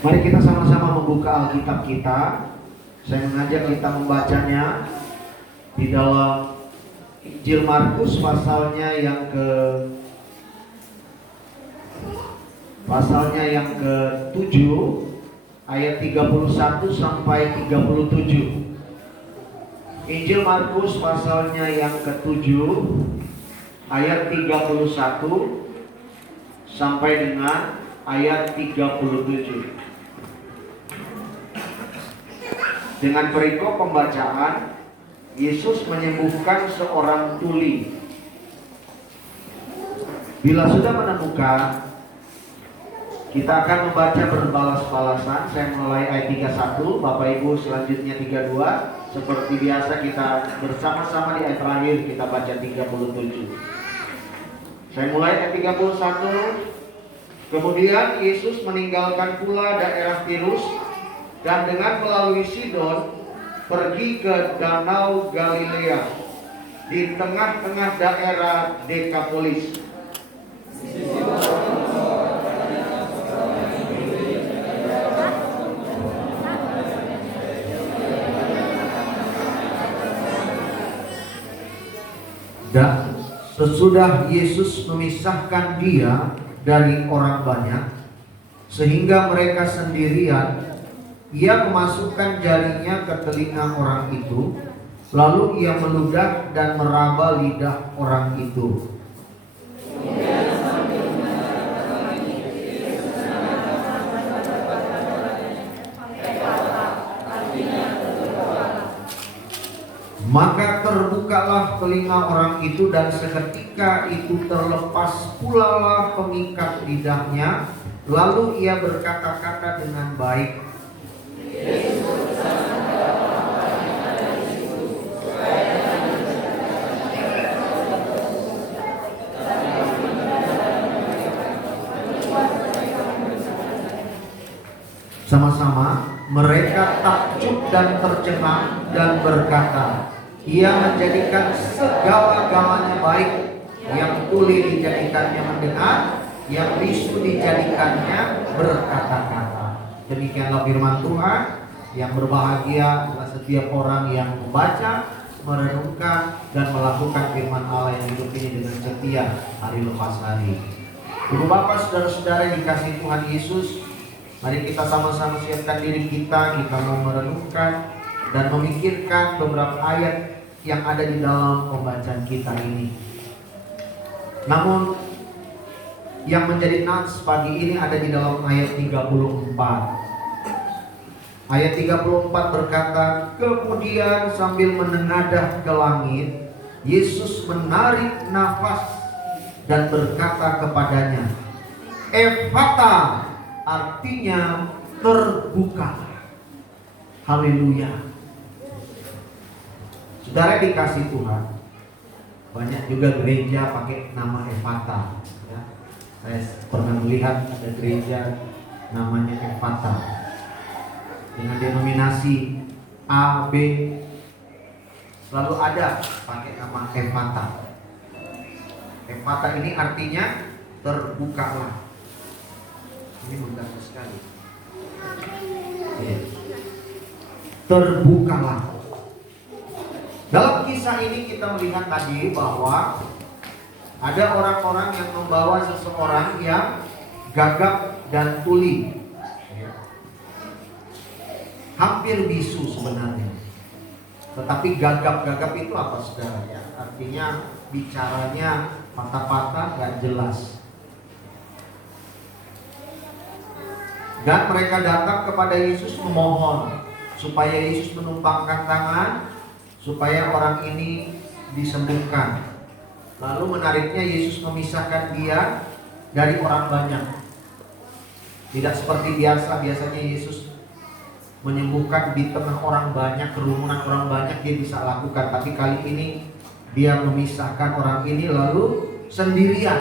Mari kita sama-sama membuka Alkitab kita. Saya mengajak kita membacanya di dalam Injil Markus pasalnya yang ke-7 ayat 31 sampai 37. Injil Markus pasalnya yang ke-7 ayat 31 sampai dengan ayat 37. Dengan perikop pembacaan, Yesus menyembuhkan seorang tuli. Bila sudah menemukan, kita akan membaca berbalas-balasan. Saya mulai ayat 31, Bapak Ibu selanjutnya 32. Seperti biasa kita bersama-sama di ayat terakhir kita baca 37. Saya mulai ayat 31. Kemudian Yesus meninggalkan pula daerah Tirus dan dengan melalui Sidon pergi ke Danau Galilea di tengah-tengah daerah Dekapolis. Dan sesudah Yesus memisahkan dia dari orang banyak sehingga mereka sendirian, ia memasukkan jarinya ke telinga orang itu, lalu ia meludah dan meraba lidah orang itu. Maka terbukalah telinga orang itu dan seketika itu terlepas pulalah pengikat lidahnya, lalu ia berkata-kata dengan baik. Sama-sama mereka takjub dan tercengang dan berkata, ia menjadikan segala-galanya baik. Yang tuli dijadikannya mendengar, yang bisu dijadikannya berkata-kata. Demikianlah firman Tuhan. Yang berbahagia adalah setiap orang yang membaca, merenungkan, dan melakukan firman Allah yang hidup ini dengan setia hari lepas hari. Ibu bapak, saudara-saudara yang dikasihi Tuhan Yesus, mari kita sama-sama siapkan diri kita mau merenungkan dan memikirkan beberapa ayat yang ada di dalam pembacaan kita ini. Namun yang menjadi nats pagi ini ada di dalam ayat 34. Ayat 34 berkata, kemudian sambil menengadah ke langit, Yesus menarik nafas dan berkata kepadanya, Ephata, artinya terbuka. Haleluya. Saudara dikasih Tuhan, banyak juga gereja pakai nama Ephata. Ya. Saya pernah melihat ada gereja namanya Ephata dengan denominasi A, B, selalu ada pakai nama Ephata. Ephata ini artinya terbukalah. Ini mengganggu sekali. Terbukalah. Dalam kisah ini kita melihat tadi bahwa ada orang-orang yang membawa seseorang yang gagap dan tuli, hampir bisu sebenarnya. Tetapi gagap itu apa saudara? Ya, artinya bicaranya patah-patah, gak jelas. Dan mereka datang kepada Yesus memohon supaya Yesus menumpangkan tangan supaya orang ini disembuhkan. Lalu menariknya Yesus memisahkan dia dari orang banyak. Tidak seperti biasanya Yesus menyembuhkan di tengah orang banyak, kerumunan orang banyak dia bisa lakukan. Tapi kali ini dia memisahkan orang ini lalu sendirian.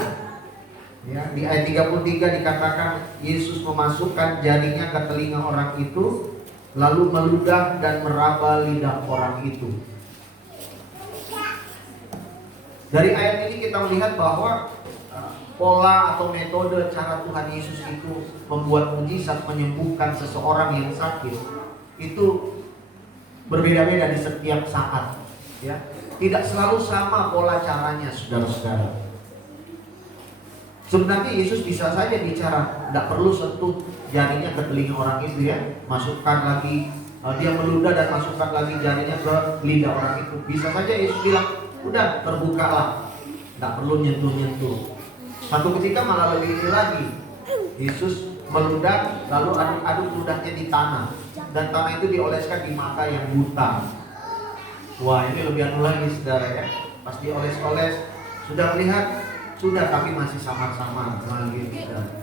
Ya, di ayat 33 dikatakan Yesus memasukkan jarinya ke telinga orang itu, lalu meludah dan meraba lidah orang itu. Dari ayat ini kita melihat bahwa pola atau metode cara Tuhan Yesus itu membuat mujizat menyembuhkan seseorang yang sakit itu berbeda-beda di setiap saat, ya. Tidak selalu sama pola caranya, saudara-saudara. Sebenarnya Yesus bisa saja bicara, tidak perlu sentuh jarinya ke telinga orang itu, ya. Masukkan lagi, dia meludah dan masukkan lagi jarinya ke lidah orang itu. Bisa saja Yesus bilang, udah terbukalah, tidak perlu nyentuh-nyentuh. Satu ketika malah lebih ini lagi, Yesus meludah lalu aduk-aduk ludahnya di tanah, dan tanah itu dioleskan di mata yang buta. Wah, ini lebih anu lagi, saudara, ya. Pas dioles-oles, sudah melihat, sudah, tapi masih samar-samar lagi, saudara.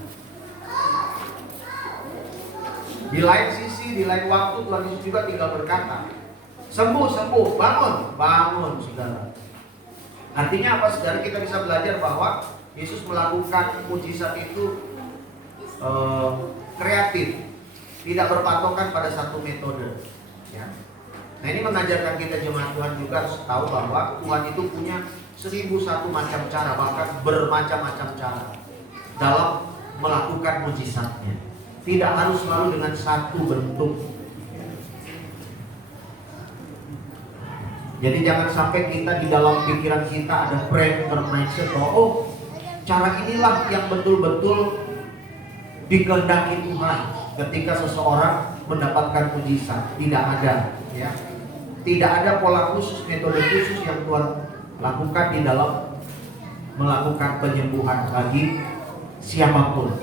Di lain sisi, di lain waktu Tuhan Yesus juga tinggal berkata, sembuh, sembuh, bangun, bangun, saudara. Artinya apa, saudara? Kita bisa belajar bahwa Yesus melakukan mujizat itu kreatif, tidak berpatokan pada satu metode, ya. Nah, ini mengajarkan kita jemaat Tuhan juga harus tahu bahwa Tuhan itu punya 1001 macam cara, bahkan bermacam-macam cara dalam melakukan mujizatnya. Tidak harus selalu dengan satu bentuk. Jadi jangan sampai kita di dalam pikiran kita ada predator mindset bahwa oh, cara inilah yang betul-betul dikehendaki Tuhan ketika seseorang mendapatkan mujizat. Tidak ada, ya. Tidak ada pola khusus, metode khusus yang Tuhan lakukan di dalam melakukan penyembuhan bagi siapapun.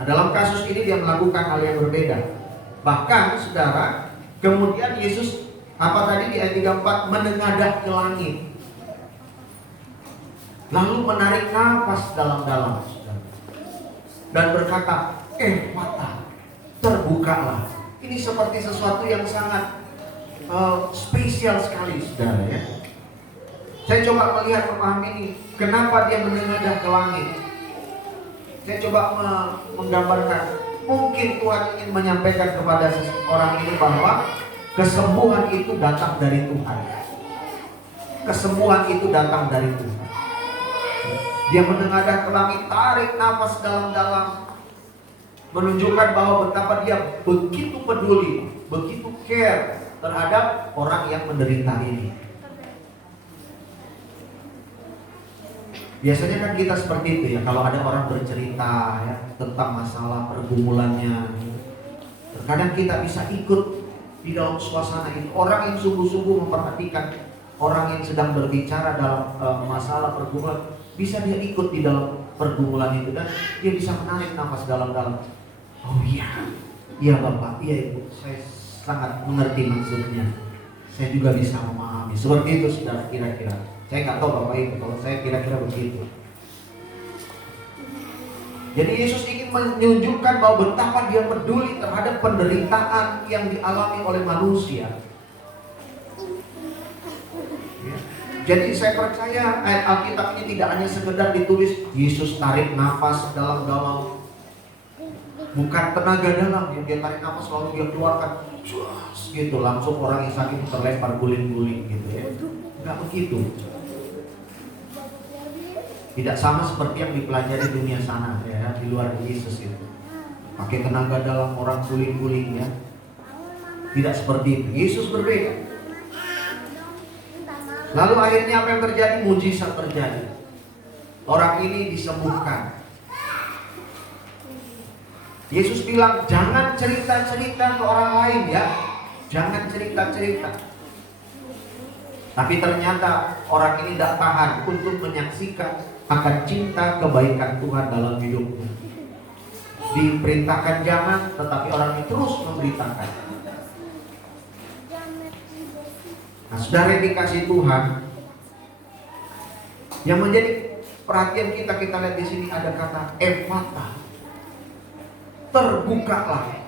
Nah, dalam kasus ini dia melakukan hal yang berbeda. Bahkan, saudara, kemudian Yesus apa tadi di ayat 34, menengadah ke langit, lalu menarik nafas dalam-dalam dan berkata, mata, terbukalah. Ini seperti sesuatu yang sangat spesial sekali, saudara, ya. Saya coba melihat, memahami ini, kenapa dia menengadah ke langit. Saya coba menggambarkan, mungkin Tuhan ingin menyampaikan kepada orang ini bahwa kesembuhan itu datang dari Tuhan. Kesembuhan itu datang dari Tuhan. Dia menengadah ke langit, tarik nafas dalam-dalam, menunjukkan bahwa betapa dia begitu peduli, begitu care terhadap orang yang menderita ini. Biasanya kan kita seperti itu, ya. Kalau ada orang bercerita, ya, tentang masalah pergumulannya, terkadang kita bisa ikut di dalam suasana itu. Orang yang sungguh-sungguh memperhatikan orang yang sedang berbicara dalam masalah pergumulan, bisa dia ikut di dalam pergumulan itu dan dia bisa menarik nafas dalam-dalam. Oh iya, iya Bapak, iya Ibu, saya sangat mengerti maksudnya. Saya juga bisa memahami. Seperti itu, saudara, kira-kira. Saya nggak tahu Bapak Ibu, kalau saya kira-kira begitu. Jadi Yesus ingin menunjukkan bahwa betapa dia peduli terhadap penderitaan yang dialami oleh manusia. Ya. Jadi saya percaya ayat Alkitab ini tidak hanya sekedar ditulis Yesus tarik nafas dalam-dalam, bukan tenaga dalam yang dia tarik nafas lalu dia keluarkan, gitu langsung orang yang sakit terlempar guling-guling, gitu, ya. Nggak begitu. Tidak sama seperti yang dipelajari dunia sana, ya, di luar Yesus itu. Pakai tenaga dalam, orang guling-guling, ya. Tidak seperti itu. Yesus berbeda. Lalu akhirnya apa yang terjadi? Mujizat terjadi. Orang ini disembuhkan. Yesus bilang, jangan cerita-cerita ke orang lain, ya. Jangan cerita-cerita. Tapi ternyata orang ini tidak tahan untuk menyaksikan akan cinta kebaikan Tuhan dalam hidupnya. Diperintahkan jangan, tetapi orang ini terus memberitakan. Nah, saudara yang dikasih Tuhan, yang menjadi perhatian kita lihat di sini ada kata ephata, terbukalah.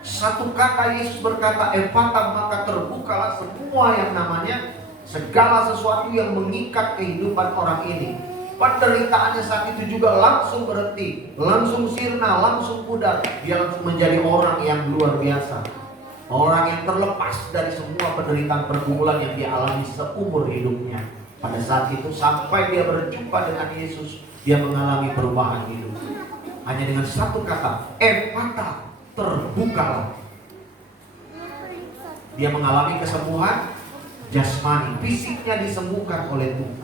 Satu kata Yesus berkata ephata, maka terbukalah semua yang namanya segala sesuatu yang mengikat kehidupan orang ini. Penderitaannya saat itu juga langsung berhenti, langsung sirna, langsung pudar. Dia langsung menjadi orang yang luar biasa, orang yang terlepas dari semua penderitaan pergumulan yang dia alami seumur hidupnya. Pada saat itu sampai dia berjumpa dengan Yesus, dia mengalami perubahan hidup. Hanya dengan satu kata, ephata, terbukalah. Dia mengalami kesembuhan jasmani, fisiknya disembuhkan oleh Tuhan.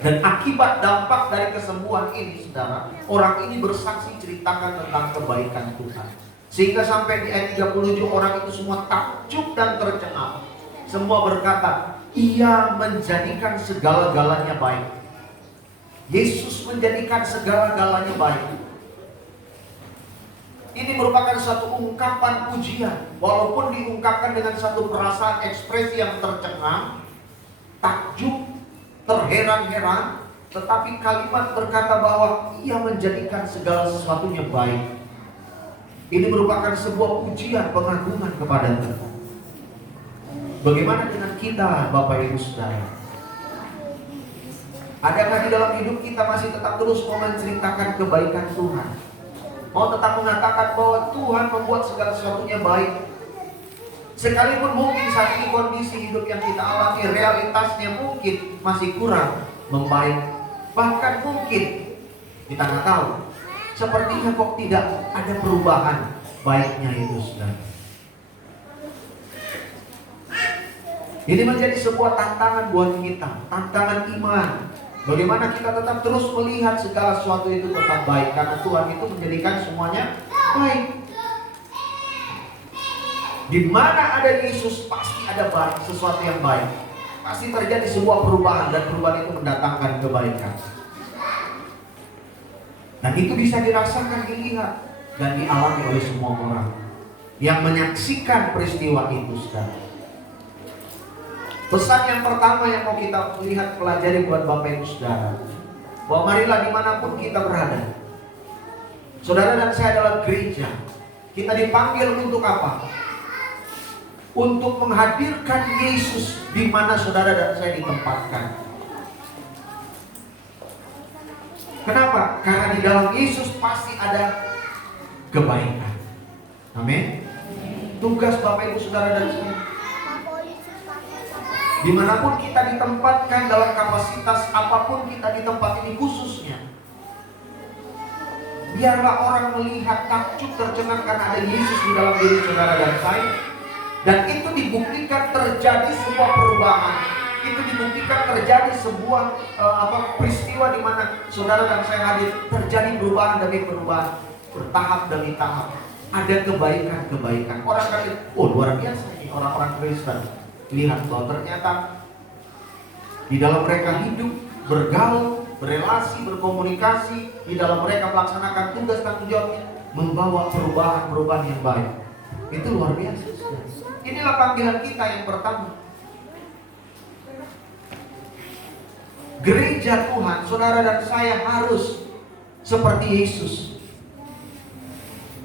Dan akibat dampak dari kesembuhan ini, saudara, orang ini bersaksi ceritakan tentang kebaikan Tuhan. Sehingga sampai di ayat 37 orang itu semua takjub dan tercengang. Semua berkata, ia menjadikan segala-galanya baik. Yesus menjadikan segala-galanya baik. Ini merupakan satu ungkapan pujian. Walaupun diungkapkan dengan satu perasaan ekspresi yang tercengang, takjub, terheran-heran, tetapi kalimat berkata bahwa ia menjadikan segala sesuatunya baik. Ini merupakan sebuah pujian, pengagungan kepada Tuhan. Bagaimana dengan kita, Bapak Ibu Saudara? Adakah di dalam hidup kita masih tetap terus mau menceritakan kebaikan Tuhan? Mau tetap mengatakan bahwa Tuhan membuat segala sesuatunya baik? Sekalipun mungkin saat ini kondisi hidup yang kita alami, realitasnya mungkin masih kurang membaik. Bahkan mungkin kita nggak tahu, sepertinya kok tidak ada perubahan baiknya itu, saudara. Ini menjadi sebuah tantangan buat kita, tantangan iman. Bagaimana kita tetap terus melihat segala sesuatu itu tetap baik, karena Tuhan itu menjadikan semuanya baik. Di mana ada Yesus pasti ada baik, sesuatu yang baik. Pasti terjadi sebuah perubahan, dan perubahan itu mendatangkan kebaikan. Dan itu bisa dirasakan, dilihat, dan dialami oleh semua orang yang menyaksikan peristiwa itu, saudara. Pesan yang pertama yang mau kita lihat, pelajari buat Bapak Ibu Saudara, bahwa marilah dimanapun kita berada, saudara dan saya adalah gereja. Kita dipanggil untuk apa? Untuk menghadirkan Yesus di mana saudara dan saya ditempatkan. Kenapa? Karena di dalam Yesus pasti ada kebaikan. Amin. Tugas Bapak Ibu Saudara dan saya, dimanapun kita ditempatkan, dalam kapasitas apapun kita di tempat ini khususnya, biarlah orang melihat takjub, tercengang karena ada Yesus di dalam diri saudara dan saya. Dan itu dibuktikan terjadi sebuah perubahan. Itu dibuktikan terjadi sebuah peristiwa di mana saudara dan saya hadir. Terjadi perubahan demi perubahan, bertahap demi tahap. Ada kebaikan-kebaikan. Orang kali, oh luar biasa ini orang-orang Kristen. Lihat bahwa ternyata di dalam mereka hidup, bergaul, berelasi, berkomunikasi, di dalam mereka melaksanakan tugas tanggung jawabnya, membawa perubahan-perubahan yang baik. Itu luar biasa. Inilah panggilan kita yang pertama. Gereja Tuhan, saudara dan saya harus seperti Yesus.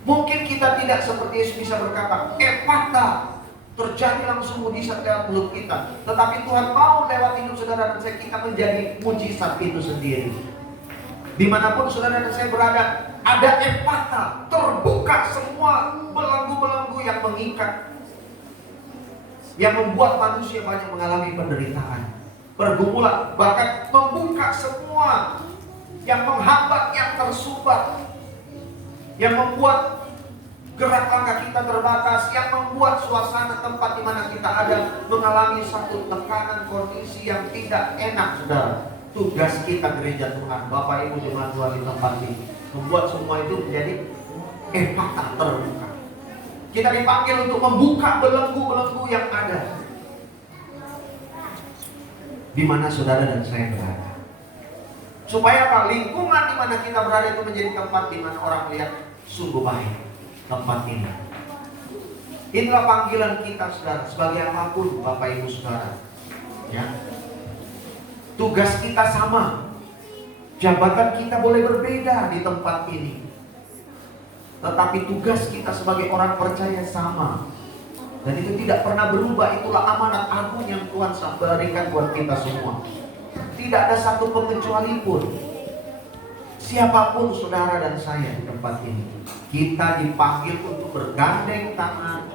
Mungkin kita tidak seperti Yesus bisa berkata, ephata, terjadi langsung mujizat lewat mulut kita. Tetapi Tuhan mau lewat hidup saudara dan saya, kita menjadi mujizat itu sendiri. Dimanapun saudara dan saya berada, ada ephata, terbuka semua belenggu-belenggu yang mengikat, yang membuat manusia banyak mengalami penderitaan, pergumulan, bahkan membuka semua yang menghambat, yang tersumbat, yang membuat gerak langkah kita terbatas, yang membuat suasana tempat di mana kita ada mengalami satu tekanan kondisi yang tidak enak, saudara. Tugas kita gereja Tuhan, Bapak Ibu jemaat Tuhan di tempat ini, membuat semua itu menjadi ephata, terbuka. Kita dipanggil untuk membuka belenggu-belenggu yang ada di mana saudara dan saya berada. Supaya apa? Lingkungan di mana kita berada itu menjadi tempat di mana orang melihat sungguh baik tempat ini. Inilah panggilan kita, saudara, sebagai apapun Bapak Ibu Saudara. Ya. Tugas kita sama. Jabatan kita boleh berbeda di tempat ini, tetapi tugas kita sebagai orang percaya sama. Dan itu tidak pernah berubah. Itulah amanat agung yang Tuhan berikan buat kita semua. Tidak ada satu pengecuali pun. Siapapun saudara dan saya di tempat ini, kita dipanggil untuk bergandeng tangan,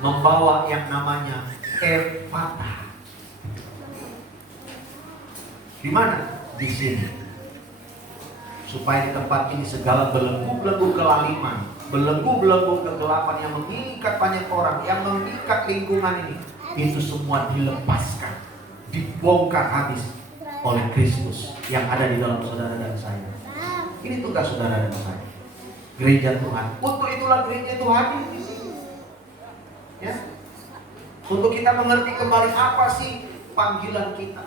membawa yang namanya ephata. Di mana? Di sini. Supaya di tempat ini segala belenggu-belenggu kelaliman, belenggu-belenggu kegelapan yang mengikat banyak orang, yang mengikat lingkungan ini, itu semua dilepaskan, dibongkar habis oleh Kristus yang ada di dalam saudara dan saya. Ini tugas saudara dan saya, gereja Tuhan. Untuk itulah gereja Tuhan di sini. Ya. Untuk kita mengerti kembali apa sih panggilan kita.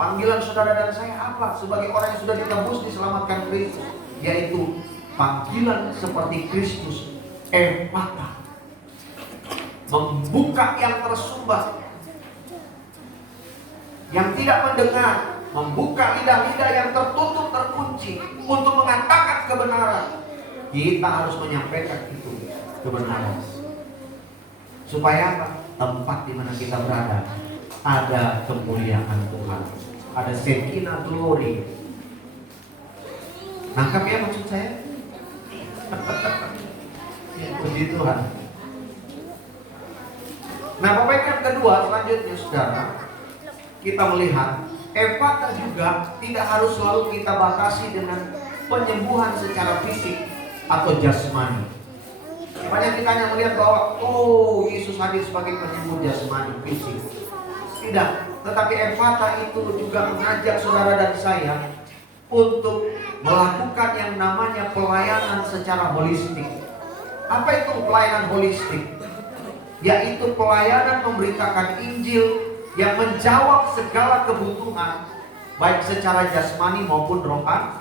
Panggilan saudara dan saya apa? Sebagai orang yang sudah ditebus, diselamatkan Kristus, yaitu panggilan seperti Kristus, ephphatha, membuka yang tersumbat, yang tidak mendengar, membuka lidah-lidah yang tertutup, terkunci, untuk mengatakan kebenaran. Kita harus menyampaikan itu, kebenaran. Supaya apa? Tempat di mana kita berada ada kemuliaan Tuhan, ada Shekinah glory. Nangkap ya maksud saya? Puji Tuhan. Nah, Bapak yang kedua, selanjutnya saudara, kita melihat ephphatha juga tidak harus selalu kita batasi dengan penyembuhan secara fisik atau jasmani. Banyak kita hanya melihat bahwa Yesus hadir sebagai penyembuh jasmani, fisik. Tidak, tetapi ephphatha itu juga mengajak saudara dan saya untuk melakukan yang namanya pelayanan secara holistik. Apa itu pelayanan holistik? Yaitu pelayanan memberitakan Injil yang menjawab segala kebutuhan, baik secara jasmani maupun rohani.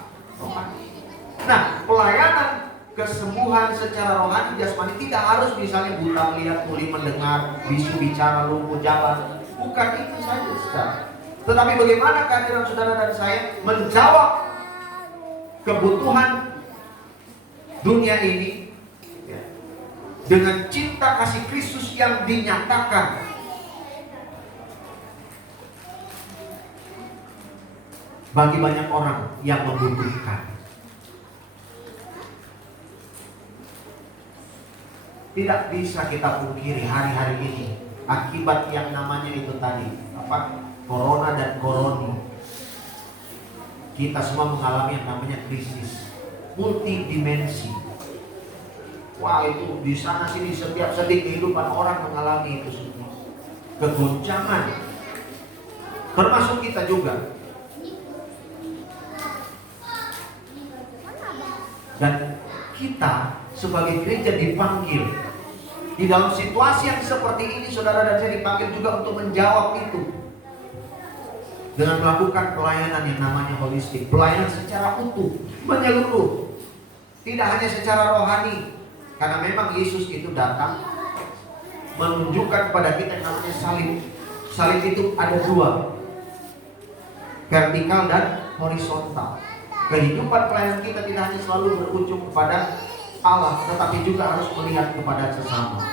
Nah, pelayanan kesembuhan secara rohani jasmani tidak harus misalnya buta melihat, tuli mendengar, bisu bicara, lumpuh jalan. Bukan itu saja, saudara. Tetapi bagaimana kehadiran saudara dan saya menjawab kebutuhan dunia ini dengan cinta kasih Kristus yang dinyatakan bagi banyak orang yang membutuhkan. Tidak bisa kita pungkiri hari-hari ini akibat yang namanya itu tadi, corona dan koroni. Kita semua mengalami yang namanya krisis multidimensi. Wah, itu di sana sini setiap sendi kehidupan orang mengalami itu semua. Kegoncangan. Termasuk kita juga. Dan kita sebagai gereja dipanggil di dalam situasi yang seperti ini, saudara dan saya dipanggil juga untuk menjawab itu dengan melakukan pelayanan yang namanya holistik, pelayanan secara utuh, menyeluruh, tidak hanya secara rohani, karena memang Yesus itu datang menunjukkan kepada kita yang namanya salib. Salib itu ada dua, vertikal dan horizontal. Kehidupan pelayanan kita tidak hanya selalu berujung kepada Allah, tetapi juga harus melihat kepada sesama.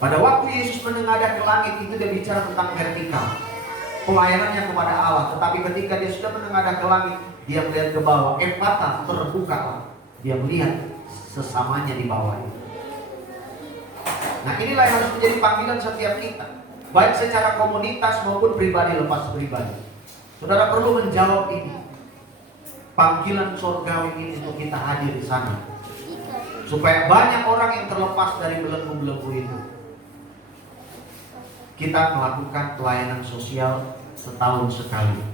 Pada waktu Yesus menengadah ke langit, itu dia bicara tentang vertikal, pelayanannya kepada Allah. Tetapi ketika dia sudah menengadah ke langit, dia melihat ke bawah, ephphatha, terbuka. Dia melihat sesamanya di bawah itu. Nah, inilah yang harus menjadi panggilan setiap kita, baik secara komunitas maupun pribadi lepas pribadi. Saudara perlu menjawab ini. Panggilan surgawi ini untuk kita hadir di sana, supaya banyak orang yang terlepas dari belenggu-belenggu itu. Kita melakukan pelayanan sosial setahun sekali.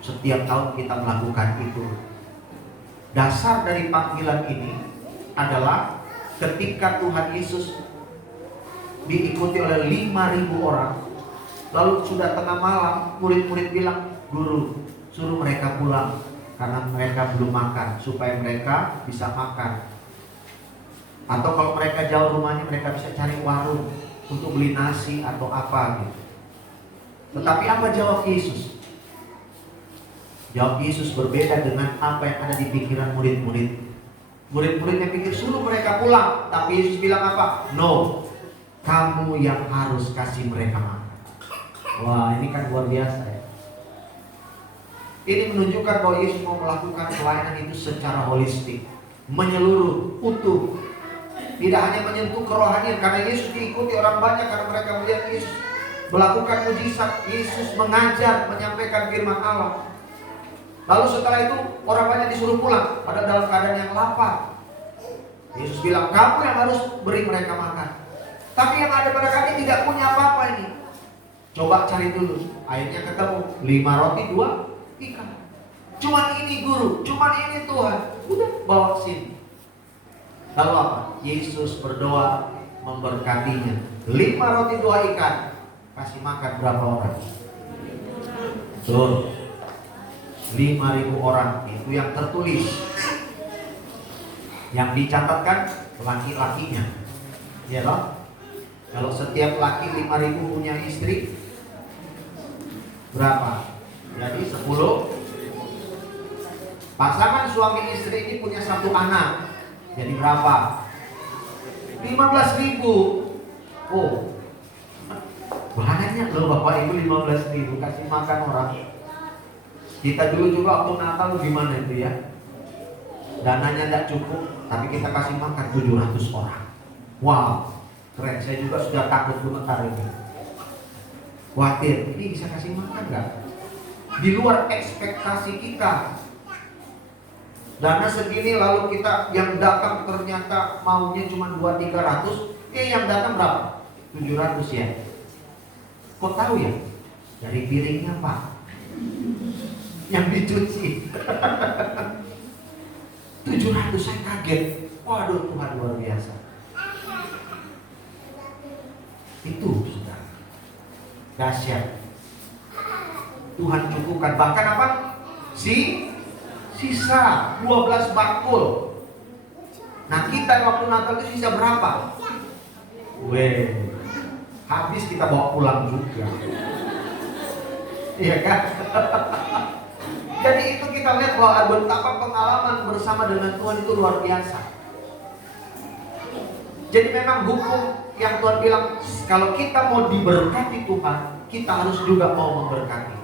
Setiap tahun kita melakukan itu. Dasar dari panggilan ini adalah ketika Tuhan Yesus diikuti oleh 5.000 orang, lalu sudah tengah malam, murid-murid bilang, "Guru, suruh mereka pulang karena mereka belum makan, supaya mereka bisa makan. Atau kalau mereka jauh rumahnya, mereka bisa cari warung untuk beli nasi atau apa gitu." Tetapi apa jawab Yesus? Jawab Yesus berbeda dengan apa yang ada di pikiran murid-murid. Murid-muridnya pikir suruh mereka pulang, tapi Yesus bilang apa? No, kamu yang harus kasih mereka makan. Wah, ini kan luar biasa ya. Ini menunjukkan bahwa Yesus mau melakukan pelayanan itu secara holistik, menyeluruh, utuh. Tidak hanya menyentuh kerohanian, karena Yesus diikuti orang banyak karena mereka melihat Yesus melakukan mujizat, Yesus mengajar, menyampaikan firman Allah. Lalu setelah itu orang banyak disuruh pulang pada dalam keadaan yang lapar. Yesus bilang, kamu yang harus beri mereka makan. Tapi yang ada pada kami tidak punya apa-apa ini. Coba cari dulu. Akhirnya ketemu 5 roti 2 ikan. Cuman ini guru, cuman ini Tuhan. Udah bawa sini. Lalu apa? Yesus berdoa memberkatinya. 5 roti 2 ikan. Kasih makan berapa orang? Betul. 5.000 orang. Itu yang tertulis. Yang dicatatkan laki-lakinya. Ya loh. Kalau setiap laki 5.000 punya istri, berapa? Jadi 10. Pasangan suami istri ini punya 1 anak. Jadi berapa? 15.000. Oh, banyak loh Bapak Ibu, 15.000 kasih makan orang. Kita dulu juga waktu Natal gimana itu ya? Dananya tidak cukup, tapi kita kasih makan 700 orang. Wow, keren. Saya juga sudah takut gemetar ini. Khawatir, ini bisa kasih makan nggak? Di luar ekspektasi kita. Dana segini lalu kita yang datang ternyata maunya cuma 200-300. Yang datang berapa? 700 ya. Kok tahu ya? Dari piringnya Pak, yang dicuci. 700, saya kaget. Waduh, Tuhan luar biasa. Itu sudah dahsyat. Tuhan cukupkan. Bahkan apa? Sisa 12 bakul. Nah kita waktu Natal itu sisa berapa? Habis kita bawa pulang juga. Iya kan? Jadi itu kita lihat bahwa betapa pengalaman bersama dengan Tuhan itu luar biasa. Jadi memang hukum yang Tuhan bilang, kalau kita mau diberkati Tuhan, kita harus juga mau memberkati.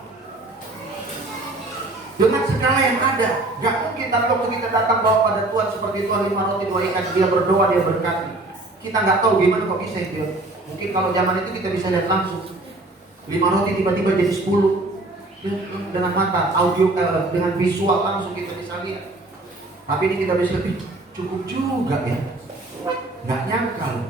Dengan segala yang ada. Gak mungkin tapi waktu kita datang bawa pada Tuhan seperti Tuhan 5 roti 2 ikan, dia berdoa, dia berkati. Kita gak tahu gimana kok bisa itu. Mungkin kalau zaman itu kita bisa lihat langsung 5 roti tiba-tiba jadi 10. Dengan mata, audio, dengan visual langsung kita bisa lihat. Tapi ini kita bisa lihat, cukup juga ya. Gak nyangka loh.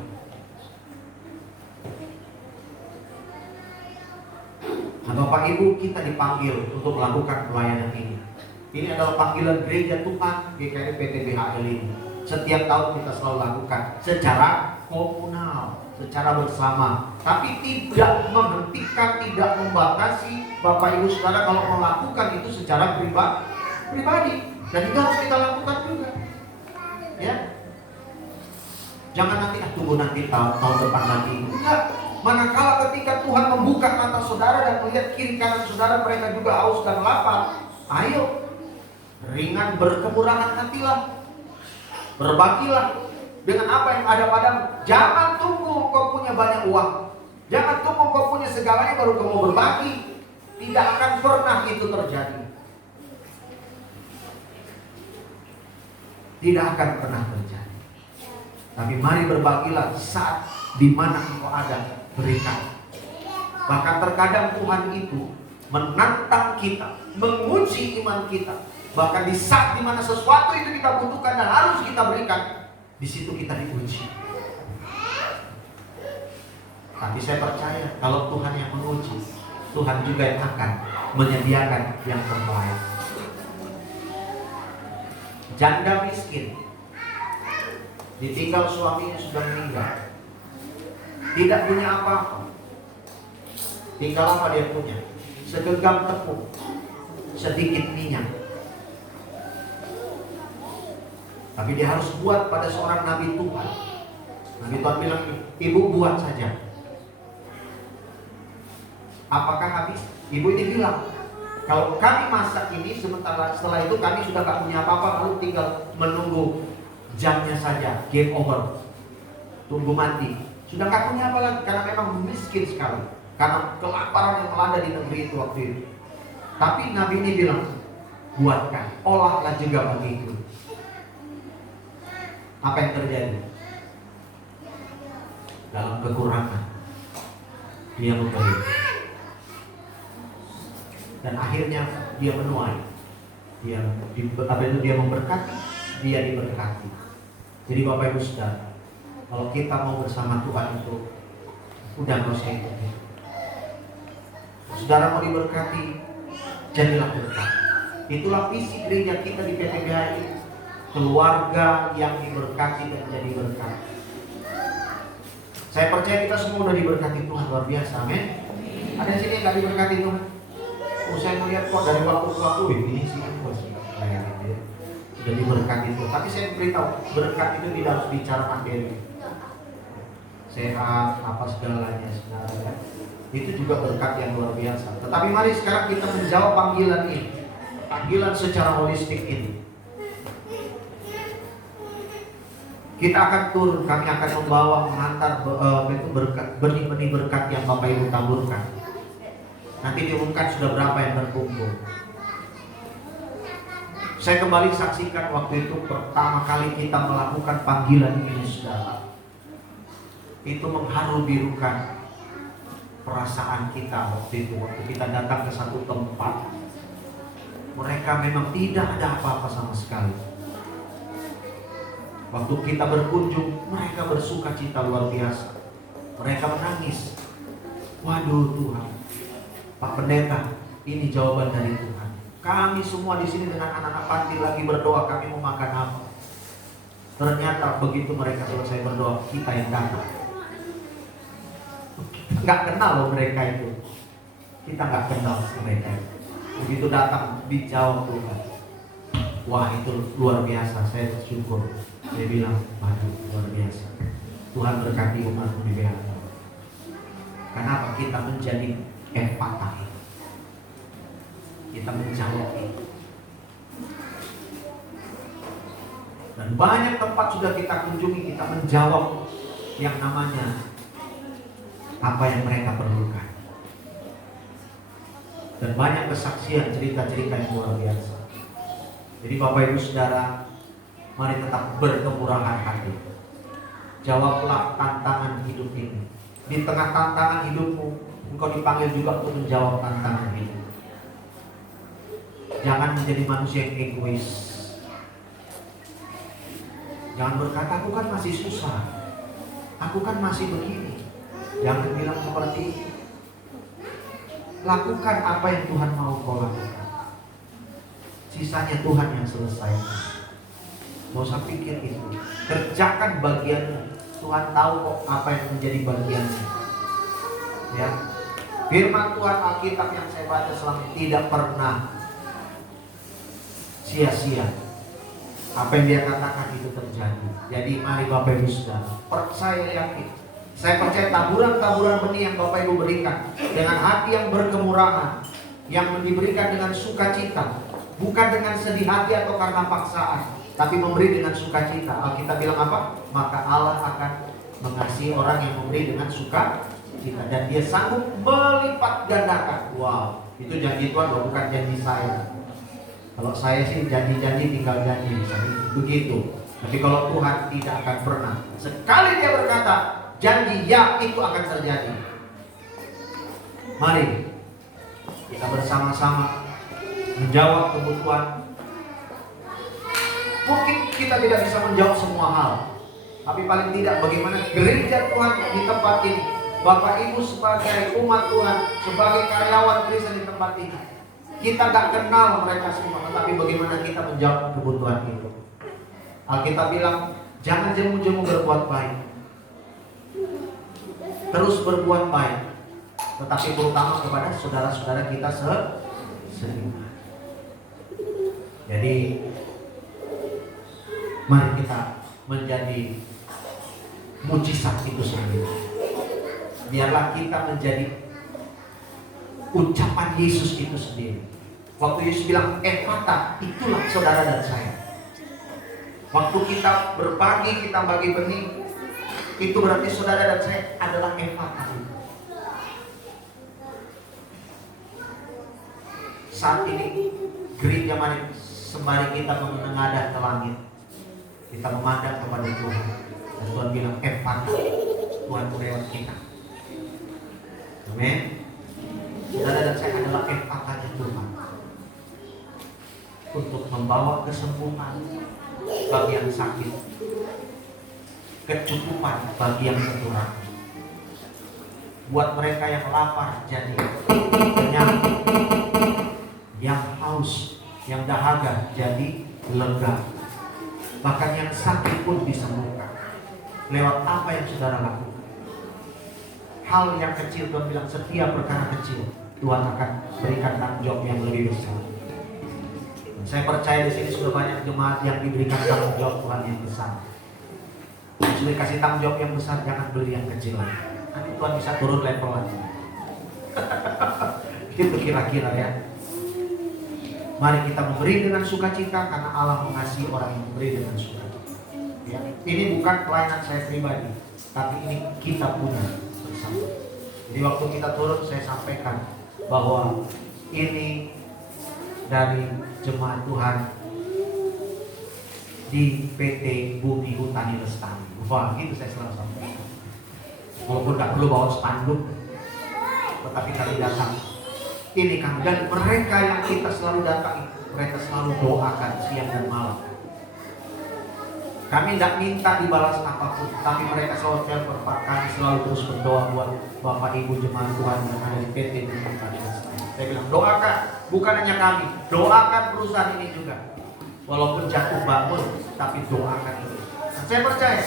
Nah Bapak Ibu, kita dipanggil untuk melakukan pelayanan ini. Ini adalah panggilan gereja Tuhan GKI PTBHL ini. Setiap tahun kita selalu lakukan secara komunal, secara bersama. Tapi tidak menghentikan, tidak membatasi Bapak Ibu Saudara kalau melakukan itu secara pribadi. Dan itu harus kita lakukan juga. Ya. Jangan nanti tunggu nanti tahun depan lagi. Enggak. Manakala ketika Tuhan membuka mata saudara dan melihat kiri kanan saudara mereka juga haus dan lapar, ayo ringan berkekurangan hatilah, berbagilah dengan apa yang ada padamu. Jangan tunggu kau punya banyak uang, jangan tunggu kau punya segalanya baru kau mau berbagi. Tidak akan pernah itu terjadi. Tidak akan pernah terjadi. Tapi mari berbagilah saat di mana engkau ada. Berikan. Bahkan terkadang Tuhan itu menantang kita, menguji iman kita. Bahkan di saat dimana sesuatu itu kita butuhkan dan harus kita berikan, di situ kita diuji. Tapi saya percaya kalau Tuhan yang menguji, Tuhan juga yang akan menyediakan yang terbaik. Janda miskin, ditinggal suaminya sudah meninggal, tidak punya apa-apa. Tinggal apa dia punya? Segenggam tepung, sedikit minyak. Tapi dia harus buat pada seorang nabi Tuhan. Nabi Tuhan bilang, ibu buat saja. Apakah habis? Ibu ini bilang, kalau kami masak ini sementara setelah itu kami sudah gak punya apa-apa, lalu tinggal menunggu jamnya saja, game over, tunggu mati. Sudah gak punya apa lagi karena memang miskin sekali. Karena kelaparan yang melanda di negeri itu waktu itu. Tapi Nabi ini bilang, buatkan, olahlah juga bagiku. Apa yang terjadi? dalam kekurangan dia memberi, dan akhirnya dia menuai. Dia memberkati, dia diberkati. Jadi Bapak Ibu Saudara, kalau kita mau bersama Tuhan itu udah nggak usah ikut. Saudara mau diberkati, jadilah berkat. Itulah visi gereja kita di PTBHI, keluarga yang diberkati dan menjadi berkat. Saya percaya kita semua udah diberkati Tuhan luar biasa, amin. Ada yang sini yang nggak diberkati Tuhan? Saya melihat kok dari waktu ke waktu ini sih sudah diberkati itu. Tapi saya beritahu, berkat itu tidak harus bicara materi, sehat apa segalanya sebenarnya. Itu juga berkat yang luar biasa. Tetapi mari sekarang kita menjawab panggilan ini, panggilan secara holistik ini. Kita akan turun, kami akan membawa, mengantar benih-benih berkat yang Bapak Ibu taburkan. Nanti diumumkan sudah berapa yang terkumpul. Saya kembali saksikan waktu itu pertama kali kita melakukan panggilan ini, saudara. Itu mengharu birukan perasaan kita waktu itu. Waktu kita datang ke satu tempat, mereka memang tidak ada apa-apa sama sekali. Waktu kita berkunjung, mereka bersuka cita luar biasa. Mereka menangis. Waduh Tuhan, Pak Pendeta, ini jawaban dari Tuhan. Kami semua di sini dengan anak-anak panti lagi berdoa, kami mau makan apa. Ternyata begitu mereka selesai berdoa, kita yang datang. Nggak kenal loh mereka itu. Kita nggak kenal mereka itu. Begitu datang, dijawab Tuhan. Wah, itu luar biasa, saya bersyukur. Dia bilang, waduh luar biasa. Tuhan berkati umat di BHI. Kenapa kita menjadi empatah? Kita menjawab itu. Dan banyak tempat sudah kita kunjungi, kita menjawab yang namanya apa yang mereka perlukan. Dan banyak kesaksian, cerita-cerita yang luar biasa. Jadi Bapak Ibu Saudara, mari tetap berkemurahan hati. Jawablah tantangan hidup ini. Di tengah tantangan hidupmu, engkau dipanggil juga untuk menjawab tantangan hidup. Jangan menjadi manusia yang egois. Jangan berkata, aku kan masih susah, aku kan masih begini. Jangan bilang seperti itu. Lakukan apa yang Tuhan mau kau lakukan. Sisanya Tuhan yang selesaikan. Gak usah pikir itu. Kerjakan bagianmu. Tuhan tahu kok apa yang menjadi bagiannya. Ya. Firman Tuhan Alkitab yang saya baca selama ini tidak pernah sia-sia. Apa yang dia katakan itu terjadi. Jadi mari Bapak Ibu Saudara, saya yakin, saya percaya taburan-taburan benih yang Bapak Ibu berikan dengan hati yang berkemurahan, yang diberikan dengan sukacita, bukan dengan sedih hati atau karena paksaan, tapi memberi dengan sukacita. Alkitab bilang apa? Maka Allah akan mengasihi orang yang memberi dengan sukacita, dan dia sanggup melipat gandakan. Wow, itu janji Tuhan, bukan janji saya. Kalau saya sih janji-janji tinggal janji, begitu. Tapi kalau Tuhan tidak akan pernah. Sekali dia berkata janji, ya itu akan terjadi. Mari kita bersama-sama menjawab kebutuhan. Mungkin kita tidak bisa menjawab semua hal, tapi paling tidak bagaimana gereja Tuhan di tempat ini, Bapak Ibu sebagai umat Tuhan, sebagai karyawan Kristen di tempat ini, kita gak kenal mereka semua, tetapi bagaimana kita menjawab kebutuhan itu. Alkitab bilang, jangan jemu-jemu berbuat baik, terus berbuat baik, tetapi terutama kepada saudara-saudara kita seiman. Jadi mari kita menjadi mujizat itu sendiri. Biarlah kita menjadi ucapan Yesus itu sendiri. Waktu Yesus bilang Efata, itulah saudara dan saya. Waktu kita berbagi, kita bagi benih, itu berarti saudara dan saya adalah Efata. Saat ini gereja mari sembari kita menengadah ke langit, kita memandang kepada Tuhan, dan Tuhan bilang Efata, Tuhan lewat kita. Amin. Saudara dan saya adalah efatanya Tuhan untuk membawa kesembuhan bagi yang sakit, kecukupan bagi yang kekurangan. Buat mereka yang lapar jadi kenyang, yang haus, yang dahaga jadi lega. Bahkan yang sakit pun disembuhkan lewat apa yang saudara lakukan. Hal yang kecil, Tuhan bilang setiap perkara kecil Tuhan akan berikan tanggung jawab yang lebih besar. Dan saya percaya di sini sudah banyak jemaat yang diberikan tanggung jawab Tuhan yang besar. Sudah kasih tanggung jawab yang besar, jangan beli yang kecil lagi. Nanti Tuhan bisa turun level lagi. Itu kira-kira ya. Mari kita memberi dengan sukacita karena Allah mengasihi orang yang memberi dengan sukacita. Ya, ini bukan pelayanan saya pribadi, tapi ini kita punya bersama. Jadi waktu kita turun saya sampaikan bahwa ini dari jemaat Tuhan di PT Bumi Hutani Lestari. Wah, gitu saya selalu sampaikan. Walaupun tidak perlu bawa spanduk, tetapi kami datang. Ini kan, dan mereka yang kita selalu datangi, mereka selalu doakan siang dan malam. Kami tidak minta dibalas apapun, tapi mereka selalu telepon, Pak, kami selalu terus berdoa buat Bapak Ibu jemaat Tuhan yang ada di PT Bumi Hutani Lestari. Saya bilang doakan, bukan hanya kami, doakan perusahaan ini juga. Walaupun jatuh bangun, tapi doakan terus. Dan saya percaya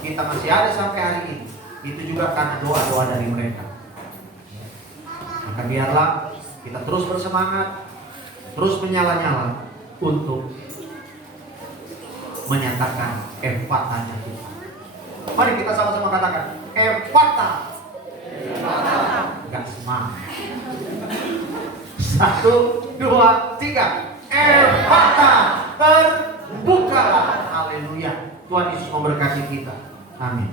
kita masih ada sampai hari ini. Itu juga karena doa-doa dari mereka. Maka biarlah kita terus bersemangat, terus menyala-nyala untuk menyatakan efatanya Tuhan. Mari kita sama-sama katakan efata. Gak semangat. 1, 2, 3. Efata, terbukalah. Haleluya. Tuhan Yesus memberkati kita. Amin.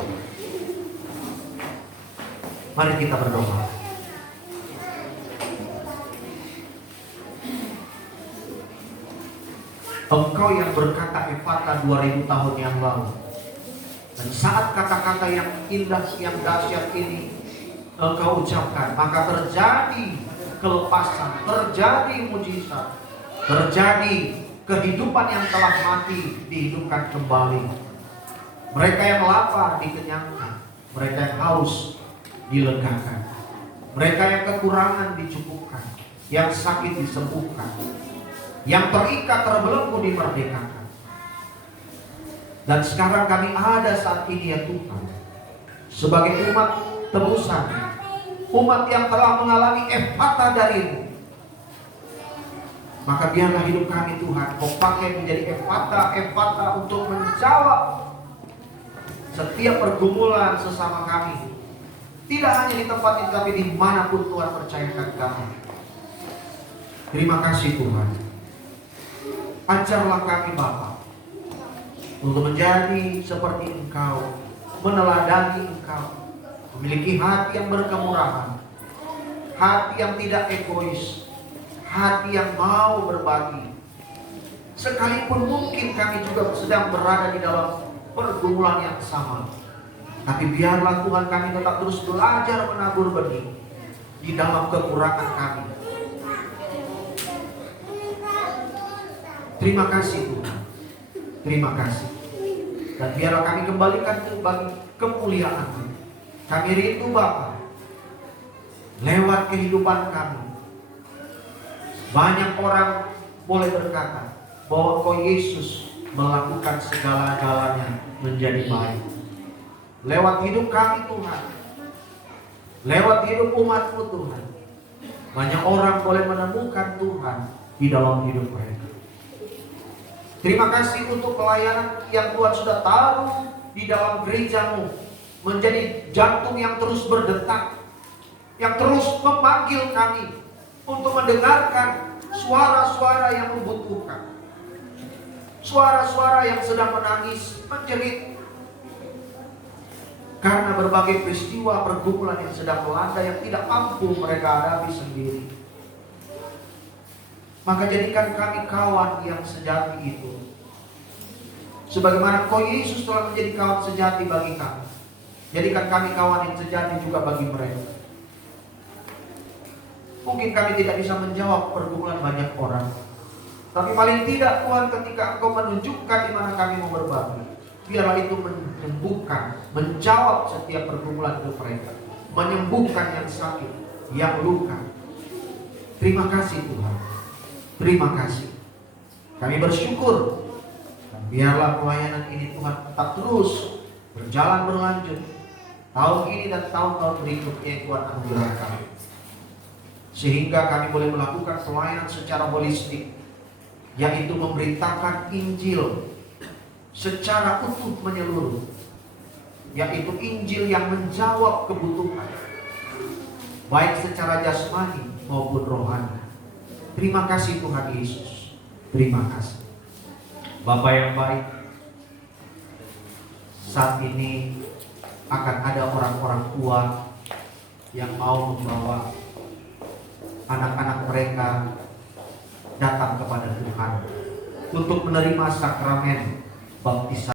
Mari kita berdoa. Engkau yang berkata efata 2000 tahun yang lalu, dan saat kata-kata yang indah, yang dahsyat ini Engkau ucapkan, maka terjadi kelepasan, terjadi mujizat, terjadi kehidupan yang telah mati dihidupkan kembali. Mereka yang lapar dikenyangkan, mereka yang haus dilegakan, mereka yang kekurangan dicukupkan, yang sakit disembuhkan, yang terikat terbelenggu dimerdekakan. Dan sekarang kami ada saat ini ya Tuhan, sebagai umat tebusan, umat yang telah mengalami efata dari-Mu. Maka biarlah hidup kami Tuhan Kau pakai menjadi efata untuk menjawab setiap pergumulan sesama kami. Tidak hanya di tempat ini, tapi dimanapun Tuhan percayakan kami. Terima kasih Tuhan. Ajarlah kami Bapa untuk menjadi seperti Engkau, meneladani Engkau, memiliki hati yang berkemurahan, hati yang tidak egois, hati yang mau berbagi. Sekalipun mungkin kami juga sedang berada di dalam pergumulan yang sama, tapi biarlah Tuhan kami tetap terus belajar menabur benih di dalam kekurangan kami. Terima kasih Tuhan, terima kasih. Dan biarlah kami kembalikan bagi kemuliaan-Mu. Kami rindu Bapa, lewat kehidupan kami banyak orang boleh berkata bahwa Engkau Yesus melakukan segala-galanya menjadi baik. Lewat hidup kami Tuhan, lewat hidup umat-Mu Tuhan, banyak orang boleh menemukan Tuhan di dalam hidup mereka. Terima kasih untuk pelayanan yang Tuhan sudah taruh di dalam gereja-Mu, menjadi jantung yang terus berdetak, yang terus memanggil kami untuk mendengarkan suara-suara yang membutuhkan, suara-suara yang sedang menangis, menjerit karena berbagai peristiwa pergumulan yang sedang melanda yang tidak mampu mereka hadapi sendiri. Maka jadikan kami kawan yang sejati itu, sebagaimana Kau Yesus telah menjadi kawan sejati bagi kami. Jadikan kami kawan yang sejati juga bagi mereka. Mungkin kami tidak bisa menjawab pergumulan banyak orang, tapi paling tidak Tuhan, ketika Engkau menunjukkan di mana kami mau berbagi, biarlah itu menyembuhkan, menjawab setiap pergumulan hidup mereka, menyembuhkan yang sakit, yang luka. Terima kasih Tuhan, terima kasih. Kami bersyukur, dan biarlah pelayanan ini Tuhan tetap terus berjalan berlanjut tahun ini dan tahun-tahun berikutnya yang Tuhan anugerahkan, sehingga kami boleh melakukan pelayanan secara holistik, yaitu memberitakan Injil secara utuh menyeluruh, yaitu Injil yang menjawab kebutuhan baik secara jasmani maupun rohani. Terima kasih Tuhan Yesus, terima kasih. Bapa yang baik, saat ini akan ada orang-orang tua yang mau membawa anak-anak mereka datang kepada Tuhan untuk menerima sakramen baptisan.